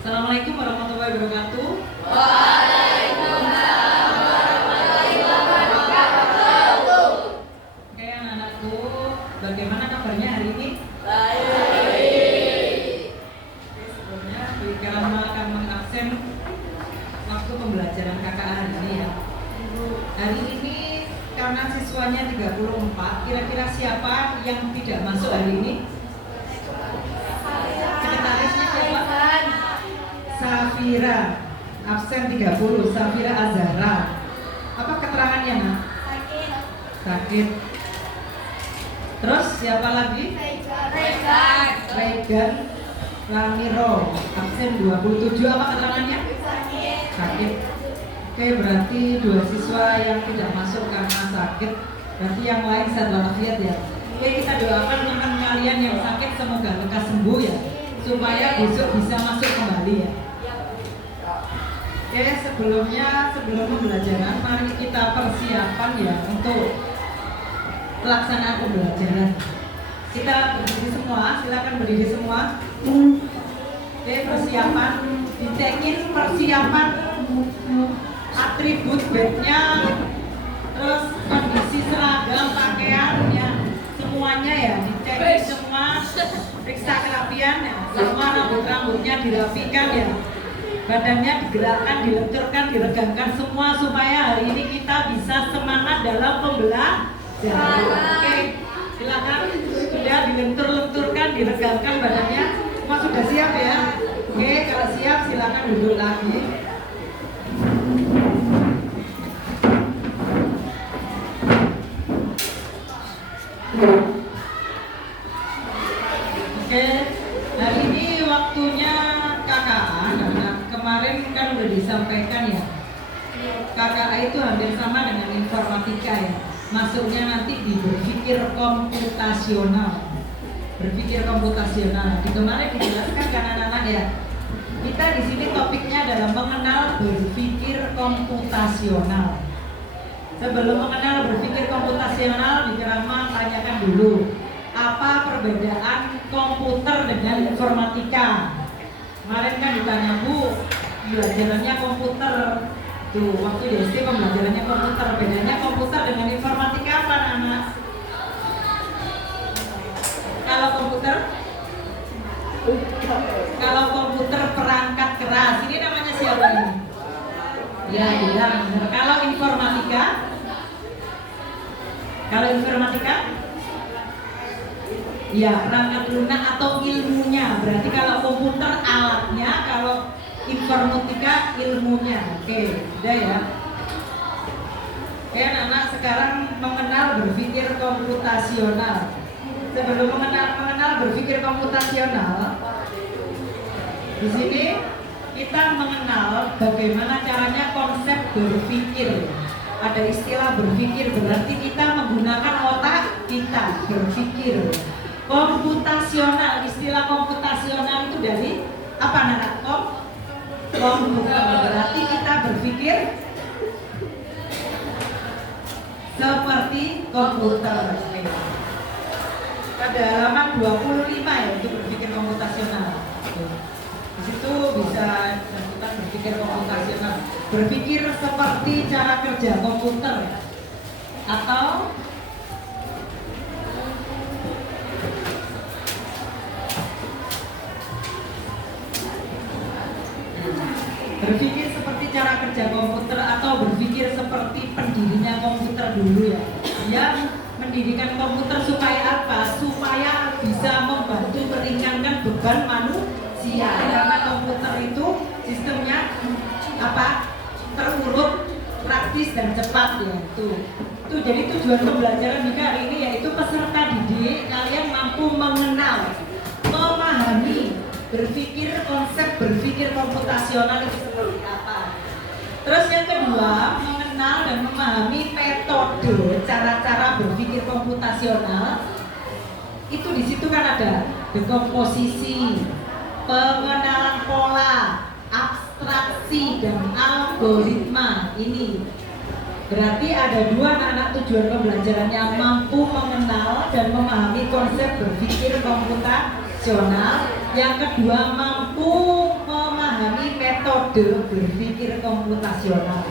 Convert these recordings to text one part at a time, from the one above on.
Assalamualaikum warahmatullahi wabarakatuh. Waalaikumsalam warahmatullahi wabarakatuh. Oke anak-anakku, bagaimana kabarnya hari ini? Baik. Sebelumnya karena akan mengabsen waktu pembelajaran KKA hari ini ya. Hari ini karena siswanya 34, kira-kira siapa yang tidak masuk hari ini? Sekretarisnya siapa? Safira, absen 30, Safira Azhara. Apa keterangannya, Nak? Sakit. Terus siapa lagi? Regan Ramiro, absen 27. Apa keterangannya? Sakit. Oke, berarti 2 siswa yang tidak masuk karena sakit. Berarti yang lain sehat walafiat ya. Oke, kita doakan teman kalian yang sakit semoga lekas sembuh ya, supaya besok bisa masuk kembali ya. Oke, sebelum pembelajaran, mari kita persiapan ya untuk pelaksanaan pembelajaran. Kita berdiri semua, silakan berdiri semua. Oke, persiapan, dicekin persiapan atribut bednya, terus kondisi seragam, pakaian ya, semuanya ya dicek semua, periksa kerapian ya, sama rambutnya dirapikan ya, badannya digerakkan, dilenturkan, diregangkan semua supaya hari ini kita bisa semangat dalam pembelajaran. Oke, silakan sudah dilentur-lenturkan, diregangkan badannya, semua sudah siap ya. Oke, kalau siap silakan duduk lagi. Oke, hari ini waktunya KKA. Nah, kemarin kan udah disampaikan ya, KKA itu hampir sama dengan informatika ya. Masuknya nanti di berpikir komputasional. Berpikir komputasional. Di kemarin dijelaskan kan anak-anak ya. Kita di sini topiknya adalah mengenal berpikir komputasional. Sebelum mengenal berpikir komputasional, di Kerama tanyakan dulu, apa perbedaan komputer dengan informatika? Kemarin kan ditanya, Bu, pembelajarannya komputer. Tuh, waktu di SD pembelajarannya komputer. Bedanya komputer dengan informatika apa, anak? Kalau komputer perangkat keras, ini namanya siapa ini? Ya, bilang benar. Kalau informatika? Ya, perangkat lunak atau ilmunya. Berarti kalau komputer alatnya, kalau informatika ilmunya. Oke, udah ya. Oke, anak-anak sekarang mengenal berpikir komputasional. Sebelum mengenal berpikir komputasional, di sini kita mengenal bagaimana caranya konsep berpikir. Ada istilah berpikir, berarti kita menggunakan otak kita berpikir. Komputasional, istilah komputasional itu dari apa, anak? Komputer, berarti kita berpikir seperti komputer. Pada halaman 25 ya untuk berpikir komputasional. Di situ bisa kita berpikir komputasional, berpikir seperti cara kerja komputer atau berpikir seperti cara kerja komputer atau berpikir seperti pendirinya komputer dulu ya. Yang mendirikan komputer supaya apa? Supaya bisa membantu meringankan beban manusia. Karena komputer itu sistemnya apa? Terurut, praktis dan cepat ya. Itu jadi tujuan pembelajaran juga hari ini yaitu peserta didik kalian mampu mengenal, memahami, berpikir konsep berpikir komputasional itu seperti apa. Terus yang kedua, mengenal dan memahami metode cara-cara berpikir komputasional. Itu di situ kan ada dekomposisi, pengenalan pola, abstraksi dan algoritma. Ini berarti ada 2 anak-anak tujuan pembelajarannya mampu mengenal dan memahami konsep berpikir komputasional. Yang kedua mampu memahami metode berpikir komputasional.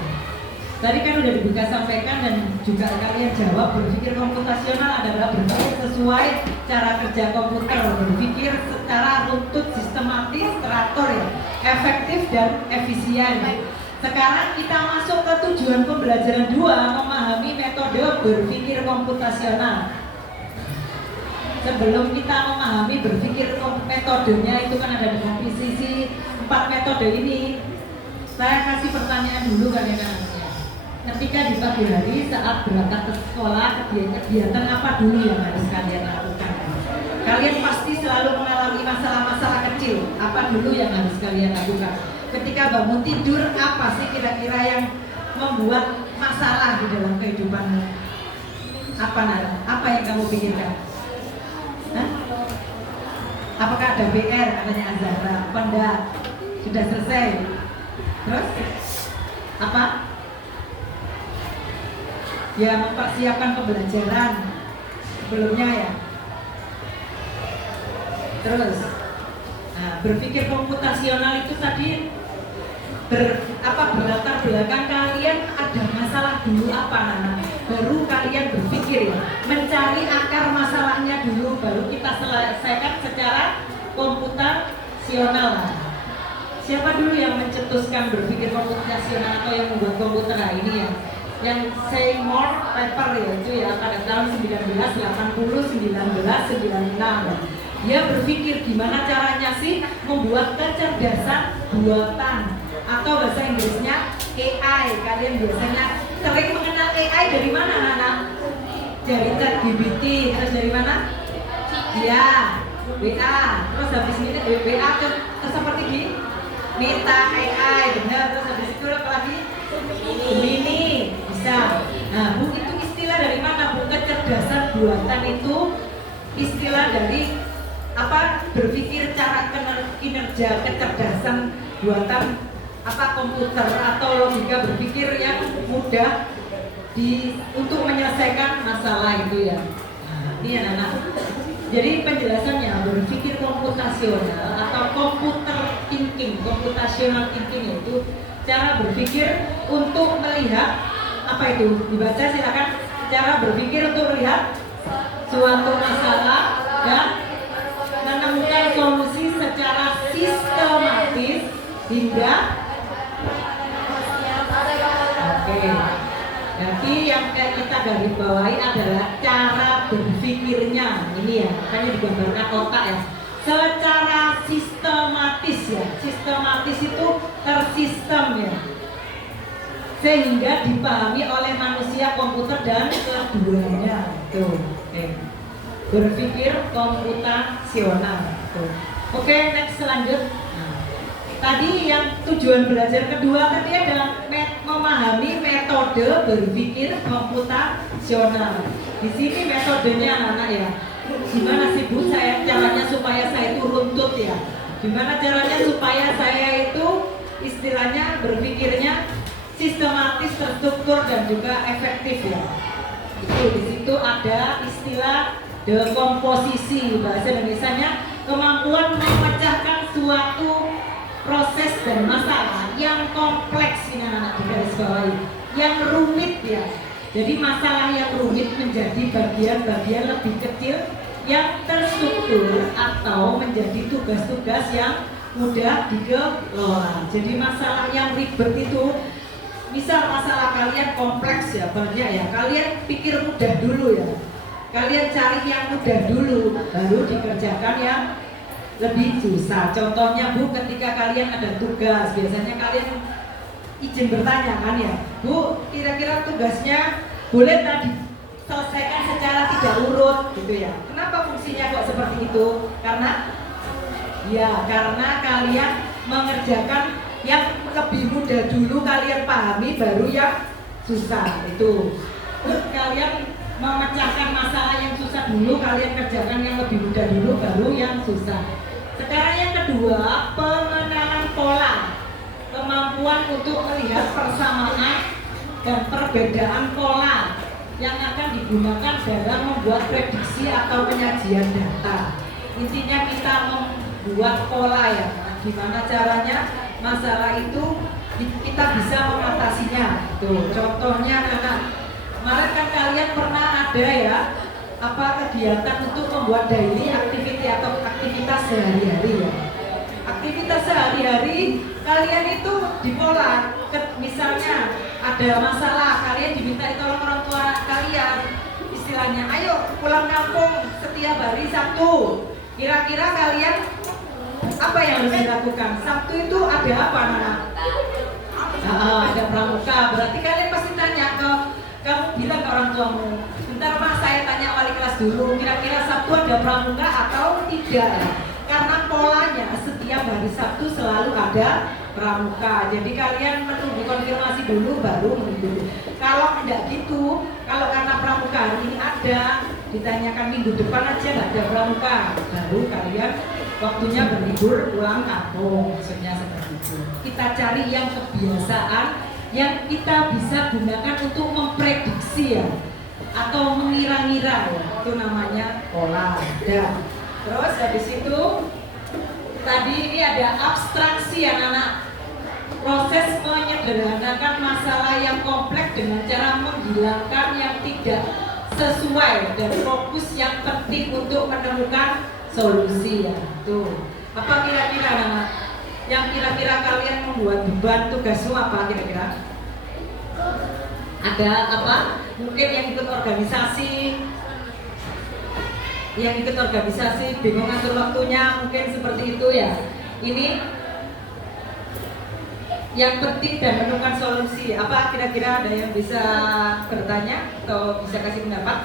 Tadi kan udah dibuka sampaikan dan juga kalian jawab, berpikir komputasional adalah berpikir sesuai cara kerja komputer, berpikir secara runtut, sistematis, teratur ya, efektif dan efisien. Sekarang kita masuk ke tujuan pembelajaran 2, memahami metode berpikir komputasional. Sebelum kita memahami berpikir metodenya, itu kan ada di komposisi 4 metode ini. Saya kasih pertanyaan dulu kalian. Ketika di pagi hari saat berangkat ke sekolah, kegiatan apa dulu yang harus kalian lakukan? Kalian pasti selalu mengalami masalah-masalah kecil. Apa dulu yang harus kalian lakukan? Ketika bangun tidur, apa sih kira-kira yang membuat masalah di dalam kehidupanmu? Apa Nara? Apa yang kamu pikirkan? Hah? Apakah ada PR? Katanya Azhara. Apa enggak? Sudah selesai? Terus? Apa? Ya, mempersiapkan pembelajaran sebelumnya ya. Terus, nah, berpikir komputasional itu tadi berlatar belakang kalian ada masalah dulu apa Nana? Baru kalian berpikir ya, mencari akar masalahnya dulu, baru kita selesaikan secara komputasional. Siapa dulu yang mencetuskan berpikir komputasional atau yang membuat komputer? Nah, ini ya. Yang Seymour Papert ya, itu ya pada tahun 1996. Dia berpikir gimana caranya sih membuat kecerdasan buatan atau bahasa Inggrisnya AI. Kalian biasanya sering mengenal AI dari mana Nana? Dari ChatGPT, terus dari mana? Ya, WA. Terus habis ini WA terus seperti di Meta AI, benar. Terus habis itu apa lagi? Gemini. Bisa. Nah, Bu, itu istilah dari mana, Bu? Kecerdasan buatan itu istilah dari apa? Berpikir cara kinerja kecerdasan buatan apa komputer atau logika berpikir yang mudah untuk menyelesaikan masalah itu ya. Nah, ini anak-anak. Jadi penjelasannya berpikir komputasional atau computer thinking, computational thinking itu cara berpikir untuk melihat apa itu? Dibaca silakan. Cara berpikir untuk melihat suatu masalah dan menemukan solusi secara sistematis hingga oke. Jadi yang kita garis bawahi adalah cara berpikirnya. Ini ya, makanya digambarkan otak ya. Secara sistematis ya. Sistematis itu tersistem ya. Sehingga dipahami oleh manusia, komputer dan keduanya. Tuh, berpikir komputasional. Tuh. Oke, next lanjut. Tadi yang tujuan belajar kedua tadi adalah memahami metode berpikir komputasional. Di sini metodenya anak-anak ya. Gimana sih Bu caranya supaya saya itu runtut ya? Gimana caranya supaya saya itu istilahnya berpikirnya sistematis, terstruktur dan juga efektif ya. Itu di situ ada istilah dekomposisi, bahasa Indonesianya kemampuan memecahkan suatu proses dan masalah yang kompleks ini anak-anak di garis bawahi, yang rumit ya. Jadi masalah yang rumit menjadi bagian-bagian lebih kecil yang terstruktur atau menjadi tugas-tugas yang mudah dikelola. Jadi masalah yang ribet itu, misal masalah kalian kompleks ya, banyak ya, kalian pikir mudah dulu ya. Kalian cari yang mudah dulu, baru dikerjakan yang lebih susah. Contohnya Bu, ketika kalian ada tugas, biasanya kalian izin bertanya kan ya, Bu, kira-kira tugasnya boleh tadi selesaikan secara tidak urut gitu ya. Kenapa fungsinya kok seperti itu? Karena kalian mengerjakan yang lebih mudah dulu, kalian pahami, baru yang susah itu. Terus kalian memecahkan masalah yang susah dulu, kalian kerjakan yang lebih mudah dulu, baru yang susah. Sekarang yang kedua, pengenalan pola, kemampuan untuk melihat persamaan dan perbedaan pola yang akan digunakan dalam membuat prediksi atau penyajian data. Intinya kita membuat pola ya. Gimana caranya masalah itu kita bisa mengatasinya. Tuh, contohnya anak-anak, kemarin kan kalian pernah ada ya apa kegiatan untuk membuat daily activity atau aktivitas sehari-hari ya. Aktivitas sehari-hari kalian itu dipola, misalnya ada masalah, kalian diminta tolong orang tua kalian, istilahnya ayo pulang kampung setiap hari Sabtu. Kira-kira kalian apa yang harus dilakukan? Sabtu itu ada apa anak-anak? Ada pramuka, berarti kalian pasti tanya ke, kamu bilang ke orang tuamu, bentar mas saya tanya wali kelas dulu, kira-kira Sabtu ada pramuka atau tidak? Karena polanya setiap hari Sabtu selalu ada pramuka. Jadi kalian menunggu konfirmasi dulu baru mengikuti. Kalau tidak gitu, kalau karena pramuka hari ini ada, ditanyakan minggu depan aja nggak ada pramuka, baru kalian waktunya berlibur pulang kampung. Maksudnya seperti itu. Kita cari yang kebiasaan yang kita bisa gunakan untuk memprediksi ya, atau mengira-ngira ya. Itu namanya pola. Terus habis itu tadi ini ada abstraksi anak-anak, proses menyederhanakan masalah yang kompleks dengan cara menghilangkan yang tidak sesuai dan fokus yang penting untuk menemukan solusi ya. Tuh, apa kira-kira anak-anak yang kira-kira kalian membuat beban tugasmu apa kira-kira? Ada apa? Mungkin yang ikut organisasi, bingung ngatur waktunya, mungkin seperti itu ya. Ini yang penting dan menemukan solusi. Apa kira-kira ada yang bisa bertanya atau bisa kasih pendapat?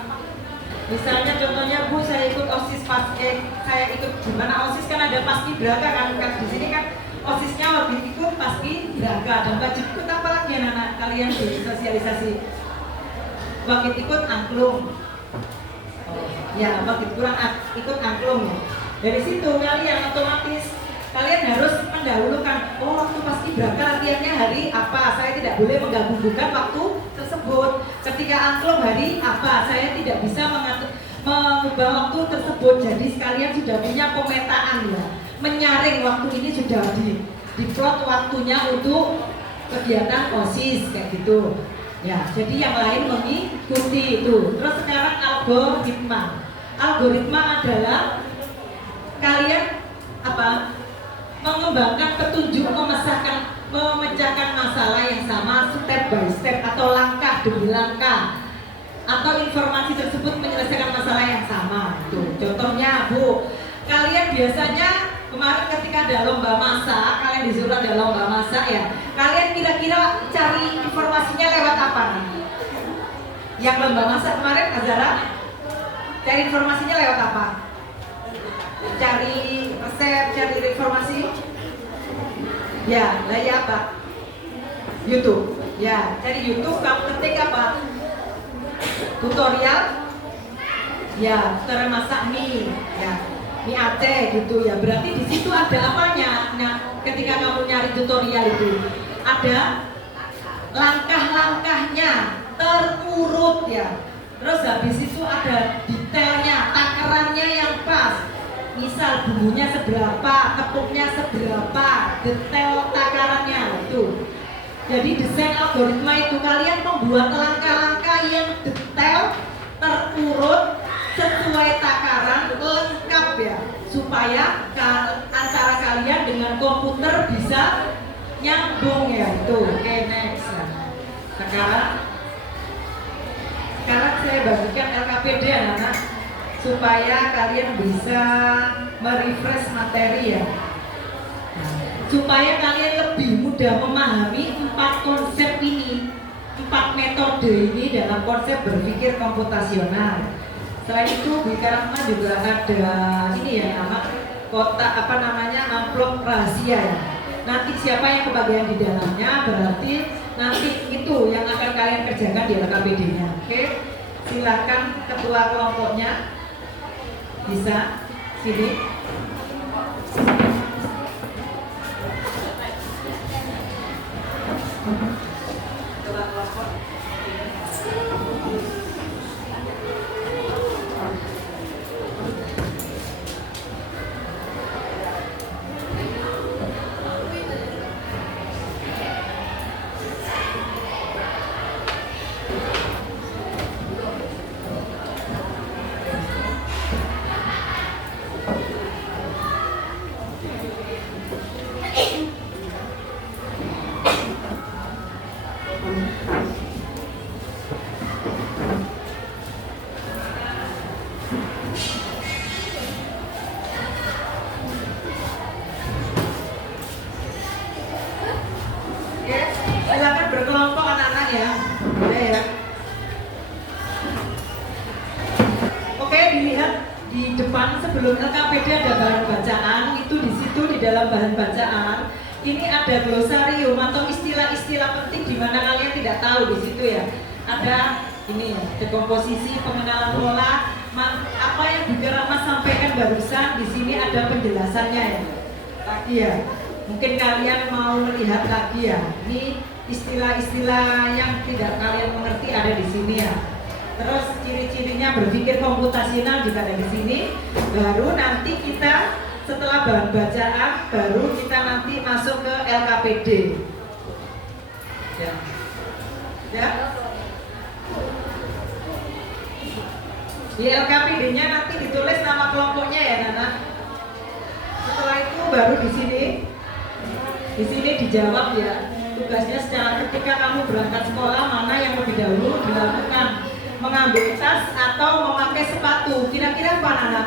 Misalnya contohnya Bu, saya ikut OSIS saya ikut gimana OSIS kan ada paskibraka kan di sini kan OSISnya wajib ikut paskibraka dan wajib ikut apa lagi anak-anak kalian di sosialisasi? Wajib ikut angklung. Ya, ikut angklung ya. Dari situ kalian otomatis kalian harus mendahulukan, oh waktu paskibraka latihannya hari apa, saya tidak boleh menggabungkan waktu tersebut. Ketika angklung hari apa, saya tidak bisa mengubah waktu tersebut. Jadi sekalian sudah punya pemetaan ya, menyaring waktu ini sudah diplot waktunya untuk kegiatan OSIS kayak gitu. Ya, jadi yang lain mengikuti itu. Terus sekarang algoritma adalah kalian apa? Mengembangkan petunjuk, memecahkan masalah yang sama step by step atau langkah demi langkah, atau informasi tersebut menyelesaikan masalah yang sama. Tuh, contohnya Bu, kalian biasanya kemarin ketika ada lomba masak, kalian disuruh ada lomba masak ya, kalian kira-kira cari informasinya lewat apa nih? Yang lomba masak kemarin Azara, cari informasinya lewat apa? Cari resep, cari informasi? Ya, dari apa? YouTube. Ya, cari YouTube, kamu ketik apa? Tutorial? Ya, cara masak mie. Ya, mie Aceh gitu ya. Berarti di situ ada apanya? Nah, ketika kamu nyari tutorial itu ada langkah-langkahnya terurut ya. Terus habis itu ada detailnya, takarannya yang pas. Misal bumbunya seberapa, tepungnya seberapa, detail takarannya itu. Jadi desain algoritma itu kalian membuat langkah-langkah yang detail, terurut, sesuai takaran, lengkap ya, supaya antara kalian dengan komputer bisa nyambung ya itu. Oke, next. Sekarang saya bagikan LKPD anak-anak supaya kalian bisa merefresh materi ya. Supaya kalian lebih mudah memahami 4 konsep ini, 4 metode ini dalam konsep berpikir komputasional. Selain itu di Karangma juga ada ini ya, kotak amplop rahasia ya. Nanti siapa yang kebagian di dalamnya berarti nanti itu yang akan kalian kerjakan di LKPD-nya. Oke, silakan ketua kelompoknya bisa sini. sebelum LKPD ada bahan bacaan, itu di situ di dalam bahan bacaan ini ada glosarium atau istilah-istilah penting di mana kalian tidak tahu di situ ya. Ada ini ya, dekomposisi, pengenalan pola, apa yang Bu Rahma sampaikan barusan di sini ada penjelasannya ya. Lagi ya. Mungkin kalian mau melihat lagi ya. Ini istilah-istilah yang tidak kalian mengerti ada di sini ya. Terus ciri-cirinya berpikir komputasional juga ada di sini. Baru nanti kita setelah bahan bacaan baru kita nanti masuk ke LKPD. Ya. Ya. Di LKPD-nya nanti ditulis nama kelompoknya ya, Nana. Setelah itu baru di sini dijawab ya. Tugasnya secara ketika kamu berangkat sekolah mana yang lebih dahulu dilakukan, mengambil tas atau memakai sepatu. Kira-kira apa, Nana?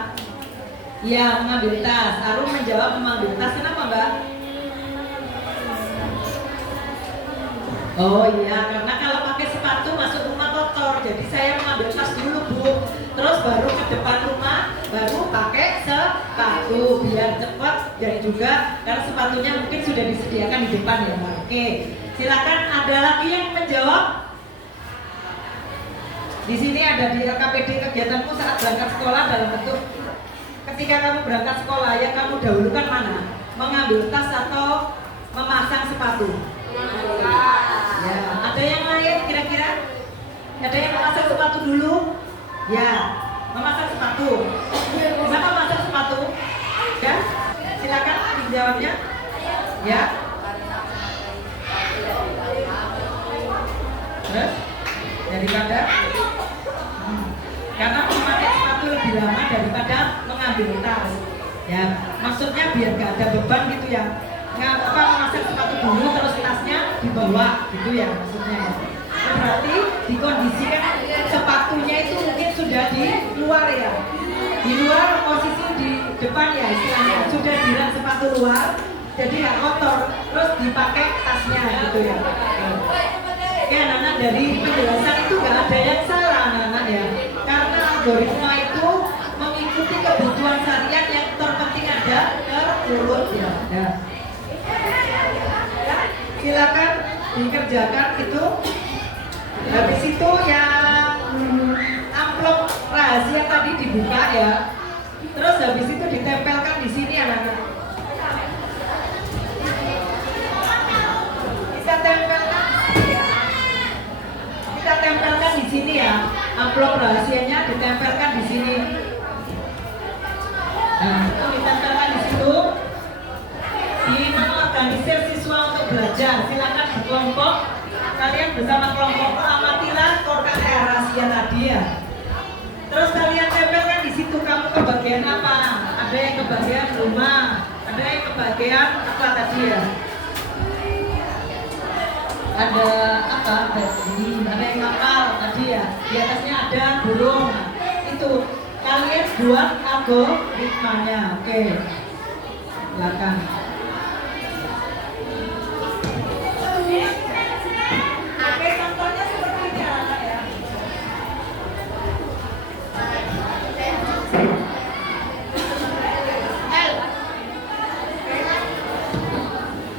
Ya, mengambil tas. Arum menjawab mengambil tas. Kenapa, Mbak? Oh iya, karena kalau pakai sepatu masuk rumah kotor. Jadi saya mengambil tas dulu, Bu. Terus baru ke depan rumah, baru pakai sepatu biar cepat dan juga karena sepatunya mungkin sudah disediakan di depan ya, Mbak. Oke, silakan ada lagi yang menjawab. Di sini ada di LKPD kegiatanmu saat berangkat sekolah dalam bentuk ketika kamu berangkat sekolah yang kamu dahulukan mana? Mengambil tas atau memasang sepatu? Ya, ada yang lain kira-kira? Ada yang memasang sepatu dulu? Ya, memasang sepatu. Kenapa memasang sepatu? Ya, silakan dijawabnya. Ya. Terus daripada karena memakai sepatu lebih lama daripada mengambil tas. Ya, maksudnya biar gak ada beban gitu ya. Memasang sepatu dulu terus tasnya dibawa gitu ya maksudnya. Berarti dikondisikan sepatunya itu mungkin sudah di luar ya, di luar posisi di depan ya istilahnya sudah dirak sepatu luar jadi nggak kotor terus dipakai tasnya gitu ya. Ya anak-anak dari penjelasan itu nggak ada yang salah anak-anak ya, karena algoritma itu mengikuti kebutuhan syariat yang terpenting ada terurut ya. Silakan dikerjakan itu. Habis itu yang amplop rahasia tadi dibuka ya. Terus habis itu ditempelkan di sini anak-anak. Kita tempelkan di sini ya. Amplop rahasianya ditempelkan di sini. Nah, itu ditempelkan di situ. Di mengorganisir siswa untuk belajar. Silakan berkelompok. Kalian bersama kelompok amatilah korkan rahasia tadi ya. Terus kalian tempelkan di situ kamu ke bagian apa? Ada yang ke bagian rumah, ada yang ke bagian apa tadi ya? Ada apa? Ada yang kapal tadi ya. Di atasnya ada burung. Nah, itu kalian buat algoritmanya. Oke. Silakan.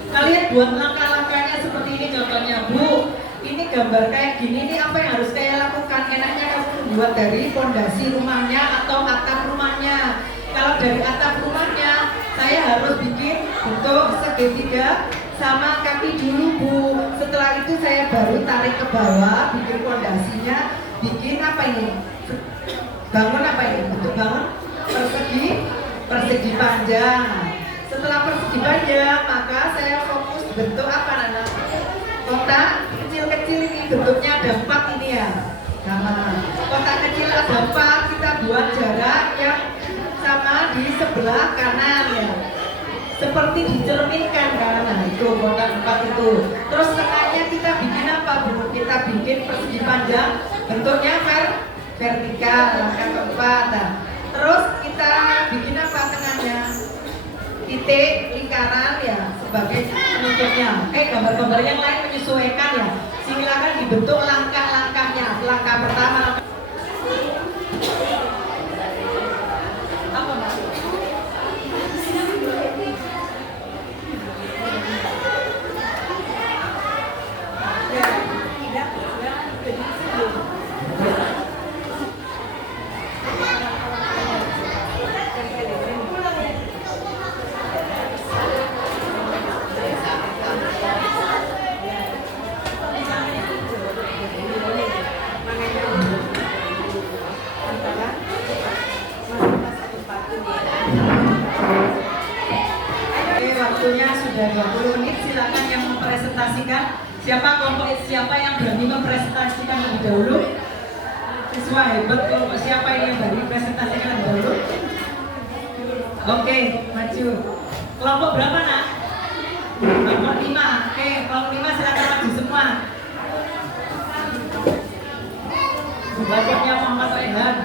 Kalian buat langkah-langkahnya seperti ini contohnya, Bu. Ini gambar kayak gini, ini apa yang harus saya lakukan? Enaknya kamu buat dari fondasi rumahnya atau atap rumahnya. Kalau dari atap rumahnya, saya harus bikin bentuk segitiga sama kaki dulu, Bu. Setelah itu saya baru tarik ke bawah, bikin fondasinya, bikin apa ini? Bangun apa ini? Bentuk bangun persegi panjang. Setelah persegi panjang, maka saya fokus bentuk apa Nana? Kotak kecil-kecil ini bentuknya ada 4 ini ya. Sama kotak kecil ada 4, kita buat jarak yang sama di sebelah kanan ya. Seperti dicerminkan kan, nah itu kotak 4 itu. Terus tengahnya kita bikin apa Bu? Kita bikin persegi panjang, bentuknya vertikal, langkah keempat. Nah, terus kita bikin apa tengahnya? Titik lingkaran ya sebagai penutupnya. Gambar-gambar yang lain menyesuaikan ya. Silakan dibentuk langkah-langkahnya. Langkah pertama apa Mas? ada 20 menit, silakan yang mempresentasikan. Siapa yang berani mempresentasikan lebih dahulu? Siswa hebat, kelompok siapa ini yang berani presentasikan lebih dahulu? Oke, maju. Kelompok berapa nak? Kelompok 5. Oke, kelompok 5 silakan maju semua. Kelompoknya Muhammad Rehan.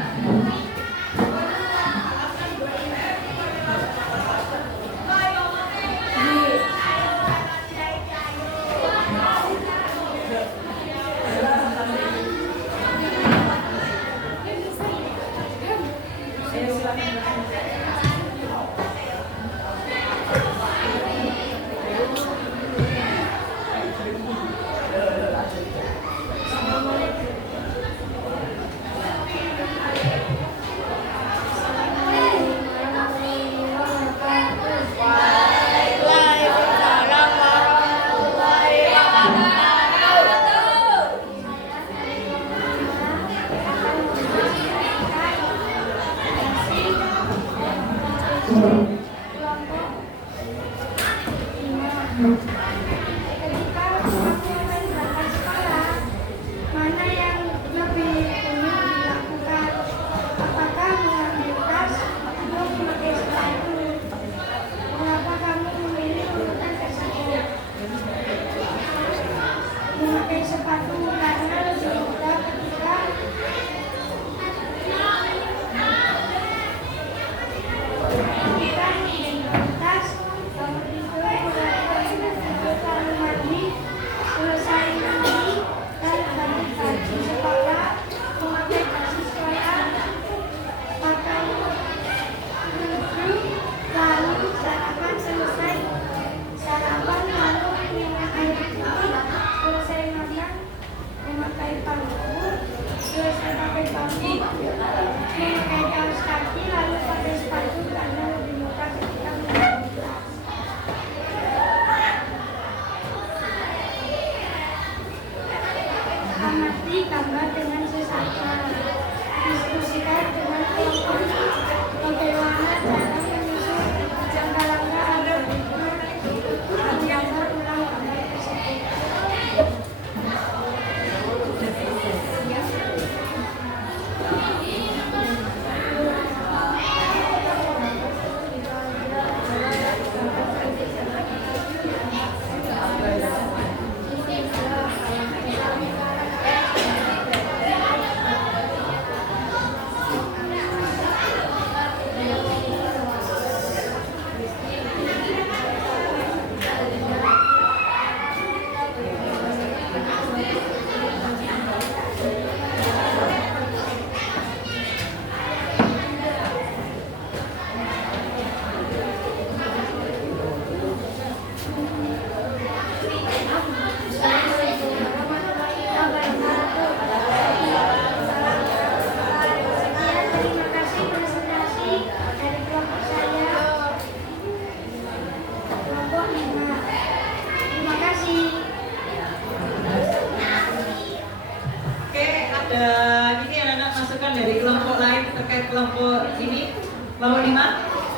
Kelompok ini, kelompok 5,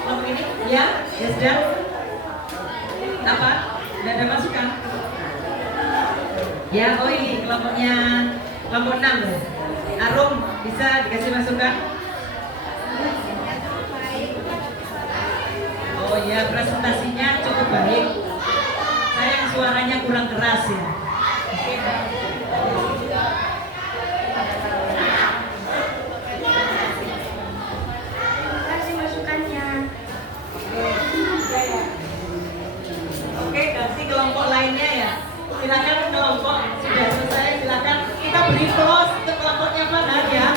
kelompok ini, ya sudah. Apa? Tidak ada masukan? Ya, oh ini kelompoknya, kelompok 6. Arum, bisa dikasih masukan? Oh ya, presentasinya cukup baik. Sayang suaranya kurang keras ya. Oke, ganti kelompok lainnya ya. Silakan kelompok sudah selesai, silakan kita beri close untuk kelompoknya Farhan ya.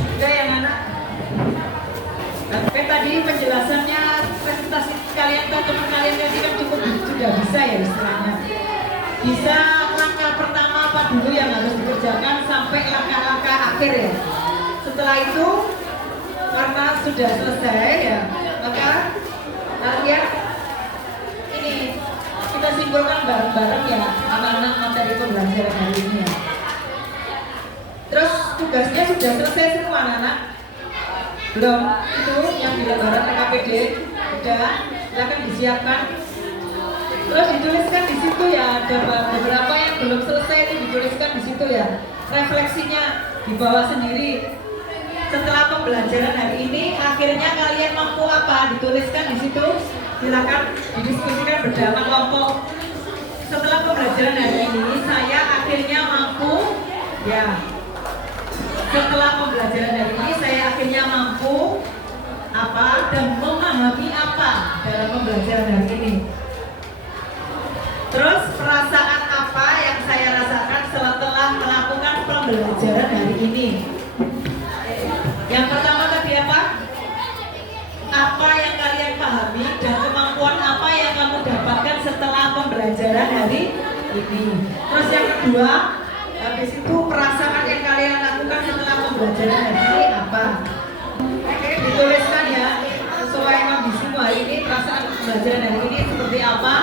Oke yang anak. Oke tadi penjelasannya presentasi kalian teman kalian tadi kan cukup sudah bisa ya istilahnya. Bisa langkah pertama apa dulu yang harus dikerjakan sampai langkah-langkah akhir ya. Setelah itu karena sudah selesai ya, maka kalian ini kita simpulkan bareng-bareng ya anak-anak materi pembelajaran sudah selesai semua anak-anak? Belum? Itu yang di lembaran PKPD sudah, silakan disiapkan. Terus dituliskan di situ ya, ada beberapa yang belum selesai itu dituliskan di situ ya. Refleksinya di bawah sendiri. Setelah pembelajaran hari ini, akhirnya kalian mampu apa? Dituliskan di situ. Silakan didiskusikan bersama kelompok. Setelah pembelajaran hari ini, saya akhirnya mampu, ya. Setelah pembelajaran hari ini, saya akhirnya mampu apa dan memahami apa dalam pembelajaran hari ini. Terus perasaan apa yang saya rasakan setelah melakukan pembelajaran hari ini? Yang pertama tadi apa? Apa yang kalian pahami dan kemampuan apa yang kamu dapatkan setelah pembelajaran hari ini? Terus yang kedua, habis itu perasaan yang kalian lakukan setelah pembelajaran hari ini apa? Oke, dituliskan ya sesuai kondisimu hari ini, perasaan pembelajaran hari ini seperti apa?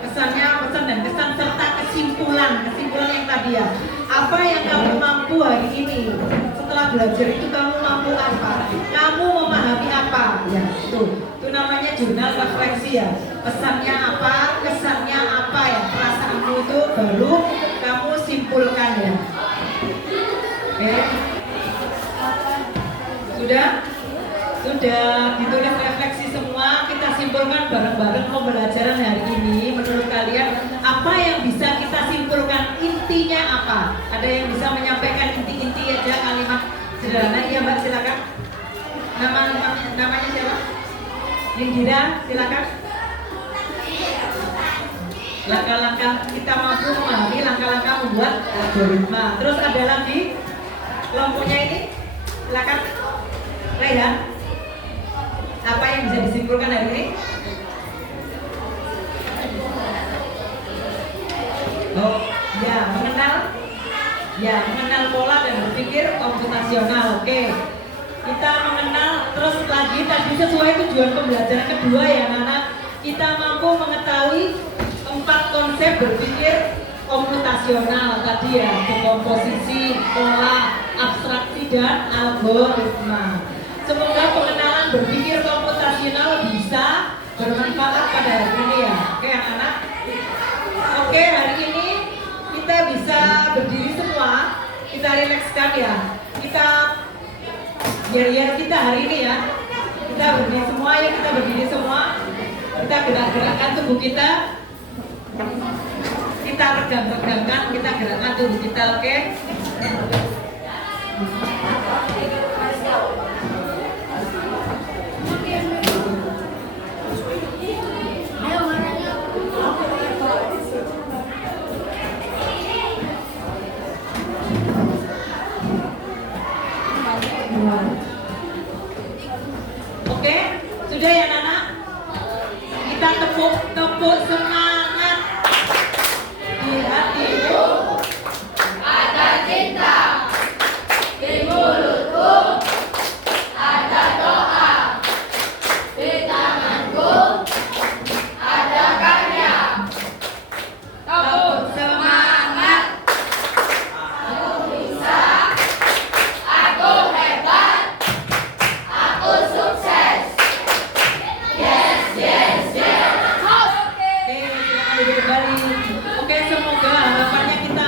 Kesannya, pesan dan kesan serta kesimpulan yang tadi ya. Apa yang kamu mampu hari ini? Setelah belajar itu kamu mampu apa? Kamu memahami apa? Ya, itu namanya jurnal refleksi ya. Pesannya apa? Kesannya apa ya? Perasaanmu itu baru kamu simpulkan ya. Oke. Sudah ditulis refleksi semua, kita simpulkan bareng-bareng pembelajaran hari ini. Menurut kalian apa yang bisa kita simpulkan, intinya apa? Ada yang bisa menyampaikan inti-inti aja kalimat sederhana? Iya Mbak, silakan. Namanya siapa? Indira, silakan. Langkah-langkah kita mampu memahami, langkah-langkah membuat algoritma. Terus ada lagi kelompoknya ini, silakan. Rayhan, apa yang bisa disimpulkan hari ini? Oh, ya mengenal pola dan berpikir komputasional. Oke, kita mengenal terus lagi tadi sesuai tujuan pembelajaran kedua ya anak-anak. Kita mampu mengetahui 4 konsep berpikir komputasional tadi ya, dekomposisi, pola, abstraksi dan algoritma. Semoga pengenalan berpikir komputasional bisa bermanfaat pada hari ini ya. Oke anak-anak. Oke, hari ini kita bisa berdiri semua. Kita rilekskan ya. Kita biar kita hari ini ya. Kita berdiri semua ya, kita berdiri semua. Kita gerak-gerakkan tubuh kita. Kita regang-regangkan, kita gerakkan tubuh kita, oke? Oke, sudah ya Nana? Kita tepuk semangat. Di hatimu ada cinta, di mulutku ada doa, di tanganku ada karya. Tepuk semangat. Aku bisa, aku hebat, aku sukses. Yes, yes, yes. Oke, silakan duduk kembali. Oke, semoga harapannya kita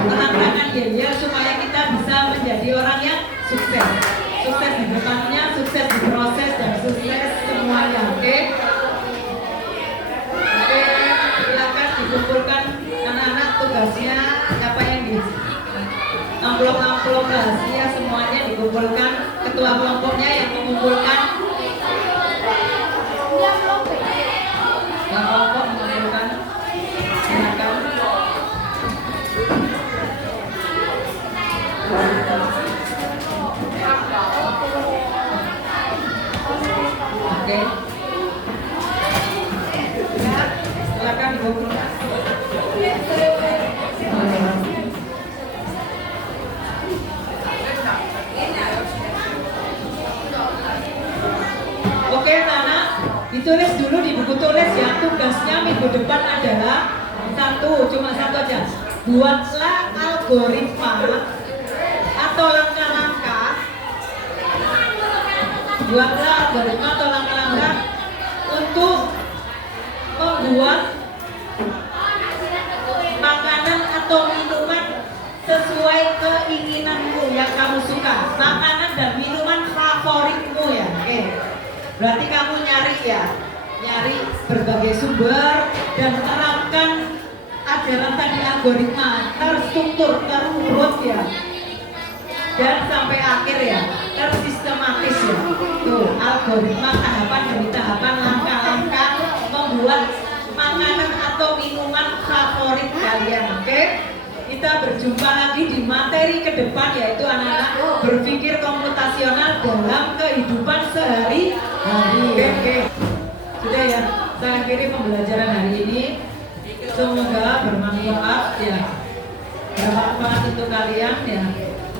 melangkahkan ya supaya kita bisa menjadi orang yang sukses. Sukses di depannya, sukses di proses dan sukses semuanya. Oke. Oke, silakan dikumpulkan anak-anak tugasnya apa yang di amplop rahasia semuanya dikumpulkan. Ketua kelompoknya yang mengumpulkan. Kelompok mengumpulkan. Silakan. Oke. Ya, silakan dikumpulkan. Oke, Nana, ditulis dulu di buku tulis ya. Tugasnya minggu depan adalah cuma satu aja. buatlah algoritma atau langkah-langkah untuk membuat makanan atau minuman sesuai keinginanmu yang kamu suka, makanan dan minuman favoritmu ya. Oke, berarti kamu nyari berbagai sumber dan terapkan ajaran tadi algoritma terstruktur, terurut ya, dan sampai akhir ya, tersistematis ya. Tuh, algoritma tahapan demi tahapan, langkah-langkah membuat makanan atau minuman favorit kalian. Oke, kita berjumpa lagi di materi ke depan, yaitu anak-anak berpikir komputasional dalam kehidupan sehari-hari. Oke. Sudah ya, saya akhiri pembelajaran hari ini. Semoga bermanfaat ya, bermanfaat untuk kalian ya.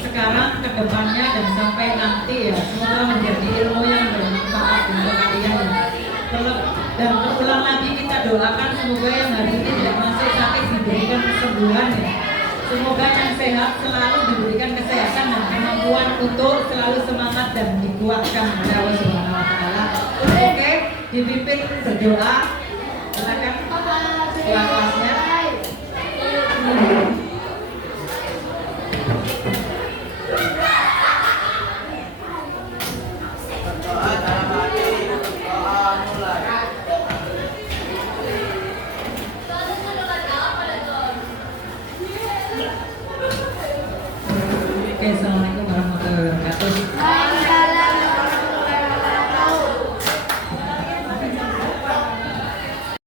Sekarang ke depannya dan sampai nanti ya, semoga menjadi ilmu yang bermanfaat untuk kalian ya. Dan berulang lagi kita doakan semoga yang hari ini tidak masih sakit diberikan kesembuhan ya. Semoga yang sehat selalu diberikan kesehatan dan kemampuan untuk selalu semangat dan dikuatkan oleh Allah Subhanahu wa taala. Oke, dipimpin berdoa.